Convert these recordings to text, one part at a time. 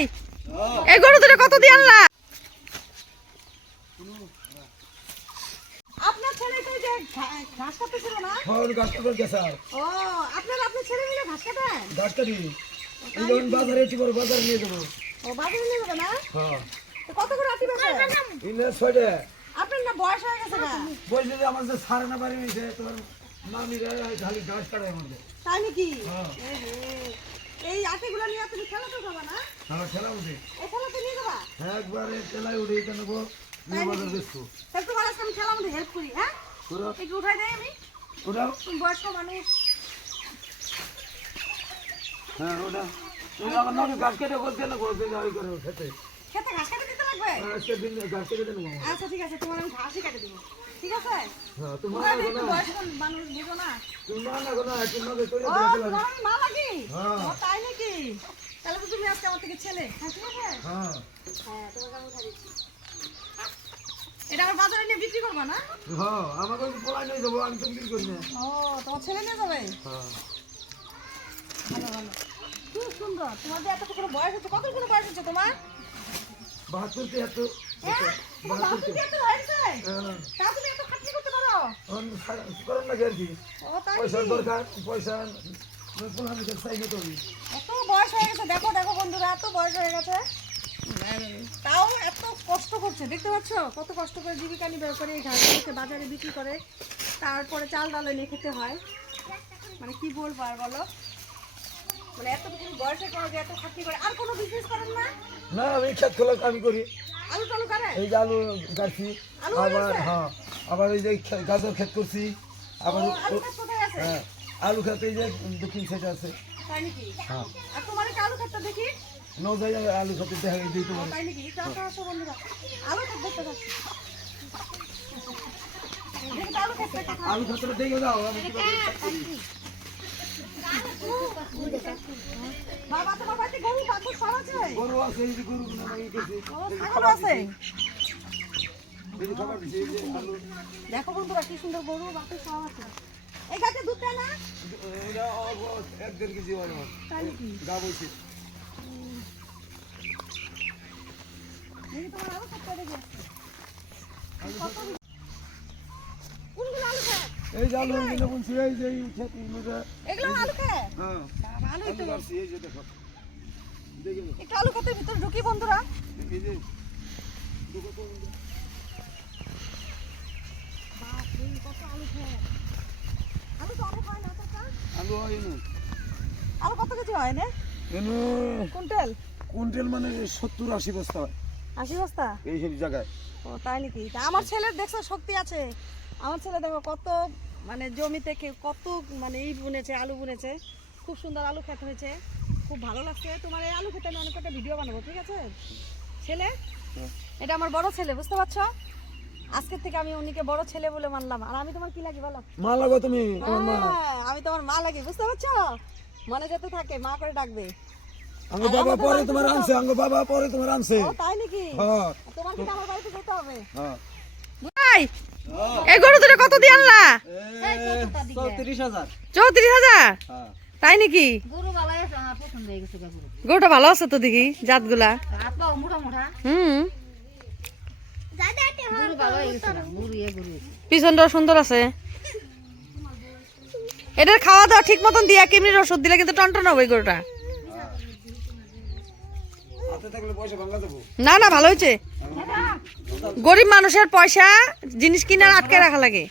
ভাই এই গরু দুটো কত দিয়ে আনলা? আপনার ছেলে তো যে ঘাস কাটতেছিল না? ফল গাছ কাটার গেছা। ও আপনার আপনার ছেলে মিলে ঘাস কাটেন? গাছ কাটি। এই যখন বাজারে একটু বড় বাজারে নিয়ে যাব। ও বাজারে নিয়ে যাবে না? হ্যাঁ। তো কত করে আটি বেচে ইনে ছয়টা। আপনার না বয়স হয়ে গেছে না বলছে যে আমার যে সারে না বাড়ি নিয়েছে তোমার মামিরা খালি গাছ কাটায় আমাদের। তাই নাকি? হ্যাঁ। এই আটিগুলো নিয়ে তুমি খেলা তো যাবা না? হ্যাঁ খেলা উঠে এই খেলাতে নিয়ে যাবা? একবারে খেলায় উঠে এটা নেব নিয়ে বাজার বেচবো তাহলে তোমার আজকে আমি খেলা মধ্যে হেল্প করি হ্যাঁ? পুরো একটু উঠাই দেয় আমি। ওটাও তুমি বয়স্ক মানুষ। হ্যাঁ ওটা ওটা আমার নদী গাছ কেটে বলতে না বলতে যাই করে খেতে। খেতে ঘাস কাটে দিতে লাগবে? আজকে দিন গাছ কেটে দেবো। আচ্ছা ঠিক আছে তোমার আমি ঘাসই কাটে দেবো। ঠিক আছে? হ্যাঁ হ্যাঁ। আমার হ্যাঁ ঠিক আছে? তোমাকে আমি উঠাই দিচ্ছি। এটা আমার বাজারে নিয়ে বিক্রি করবা না? আমাকে পলাই নিয়ে যাব আমি তো বিক্রি করি ও তোমার ছেলে নিয়ে যাবে? হ্যাঁ। ভালো ভালো। খুব সুন্দর। তোমার যে এত কোনো বয়স হচ্ছে কত কোনো বয়স হচ্ছে তোমার? বাহাত্তর তিয়াত্তর। বাহাত্তর তিয়াত্তর হয়েছে? তা তুমি এত খাটনি করতে পারো করেন না আর কি। ও তাই পয়সার দরকার পয়সা পোলামি চাই না তুমি এত বয়স হয়ে গেছে দেখো দেখো বন্ধুরা এত বয়স হয়ে গেছে। তাও এত কষ্ট করছে দেখতে পাচ্ছ? কত কষ্ট করে জীবিকা নির্বাহ করে এই ঘাসগুলোকে বাজারে বিক্রি করে তারপরে চাল ডাল এনে খেতে হয়। মানে কি বলব আর বলো? মানে এতটুকু বয়সের পর যে এত খাটনি করে আর কোনো বিজনেস করেন না? না আমি খেত খোলা আমি করি। আলু টালু করে এই যে আলু গাছি আলু আবার হ্যাঁ। আবার এই যে গাজর ক্ষেত করছি। আবার আলু ক্ষেত হ্যাঁ আলু খেতে এই যে দক্ষিণ সাইডে আছে। হ্যাঁ। তোমার আলু ক্ষেতটা দেখি? আলু খেতে দেখা আসো বন্ধুরা। আলু ক্ষেত দেখতে পাচ্ছি তো আলু ক্ষেতটা? দেখে যাও ক্ষেত। করি। বাবা গরু আছে? গরু আছে গরু আছে এই যে খাবার দিছে এই যে আলু দেখো বন্ধুরা কি সুন্দর গরু বাছুর সব আছে। এই গাছে দুধ দেয় না? এক দেড় কেজি গা তোমার এই যে আলু এগুলো বলছি এই যে ক্ষেত এগুলো আলু ক্ষেত হ্যাঁ। বাবা, আলু আলু এই যে দেখো। দেখে। একটু আলু ক্ষেতের ভিতরে ঢুকি বন্ধুরা। এই যে দুটো তো বাপরে, কত আলু হয় না। আলু হয় কত কেজি হয় না? এনো কুইন্টাল? কুইন্টাল মানে সত্তর আশি বস্তা হয়। আশি বস্তা? এই সব জায়গায়। ও তাই নাকি? তা আমার ছেলের দেখছ শক্তি আছে। আমার ছেলে দেখো কত মানে জমি থেকে কত মানে এই বুনেছে আলু বুনেছে। খুব সুন্দর আলু ক্ষেত হয়েছে। খুব ভালো লাগছে। তোমার এই আলু খেতে আমি অনেক একটা ভিডিও বানাবো ঠিক আছে? ছেলে? এটা আমার বড় ছেলে বুঝতে পারছ? আজকের থেকে আমি উনিকে বড় ছেলে বলে মানলাম। আর আমি তোমার কি লাগি বলো? মা লাগো তুমি তোমার মা। হ্যাঁ, আমি তোমার মা লাগি বুঝতে পারছ? মনে যেতে থাকে মা করে ডাকবে। আঙ্গ বাবা পরে তোমার আনছে আঙ্গ বাবা পরে তোমার আনছে। ও তাই নাকি? হ্যাঁ তোমার কি আমার বাড়িতে যেতে হবে? হ্যাঁ। ভাই এই গরু দুটো কত দিয়ে আনলা? চৌত্রিশ হাজার। হ্যাঁ। তাই নাকি? গরু ভালো আছে আমার পছন্দ হয়ে গেছে গরু। গরুটা ভালো আছে তো দেখি জাতগুলা। হুম। এ। পিছনটাও সুন্দর আছে। এটার খাওয়া দাওয়া ঠিক মতন দিয়া কিমনির ওষুধ দিলে কিন্তু টনটন হবে এই গরুটা। হাতে থাকলে পয়সা ভাঙা দেবো না না ভালো হয়েছে। গরিব মানুষের পয়সা জিনিস কিনার আটকে রাখা লাগে।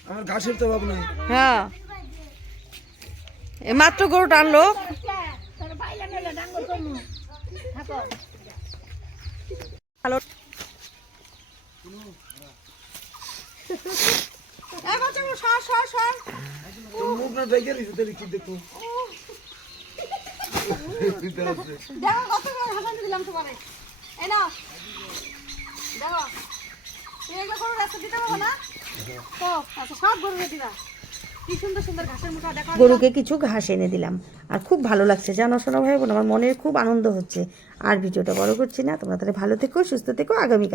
হ্যাঁ। মাত্র গরুটা আনলো। হ্যালো। গরুকে কিছু ঘাস এনে দিলাম। আর খুব ভালো লাগছে জানো শোনো ভাই বোন আমার মনের খুব আনন্দ হচ্ছে। আর ভিডিওটা বড় করছি না তোমরা তাহলে ভালো থেকো সুস্থ থেকো আগামীকাল